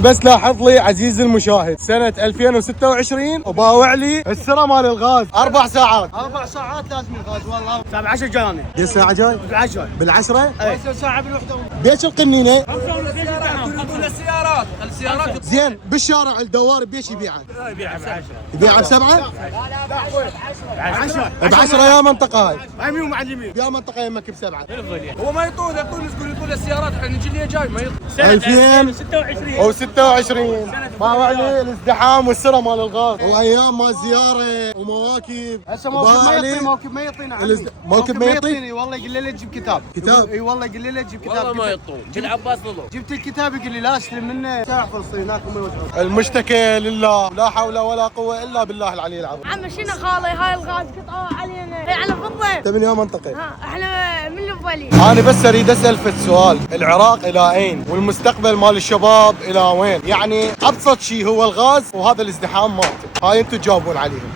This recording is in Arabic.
بس لاحظ لي عزيزي المشاهد، سنة 2026 وباوع لي السرة مال الغاز 4 ساعات. 4 ساعات لازم الغاز والله. الساعة 10 جاني. دي الساعة جاي؟ بالعشرة. بالعشرة؟ اي ساعة بالوحدة. بيش القنينة؟ السيارات زين بالشارع الدوار بيش يبيعها؟ يبيعها ب10. يبيعها ب7؟ ب10. ب10 يا منطقة هاي. يمين ومعلمين. يا منطقة يمك ب7. هو ما يطول يقول السيارات احنا نجي لي جاي ما يطول. 2026 باوع لي الازدحام والسرة مال الغاز وايام مال زيارة ومواكب. هسه موكب ما يعطينا موكب ما يعطيني. والله يقول لي تجيب كتاب. كتاب؟ اي والله يقول لي تجيب كتاب. والله ما يطول. بالعباس نظر. جبت الكتاب يقول لي لا استلم منه ساعة فلسطين هناك هم يوجعون. المشتكى لله، لا حول ولا قوة الا بالله العلي العظيم. عم شنو خالي هاي الغاز قطعوها علينا على فضة. انت من يا منطقة؟ ها احنا من البولي. انا بس اريد اسالفت سؤال، العراق الى اين؟ والمستقبل مال الشباب الى وين؟ يعني ابسط شيء هو الغاز وهذا الازدحام مالته، هاي انتم تجاوبون عليهم.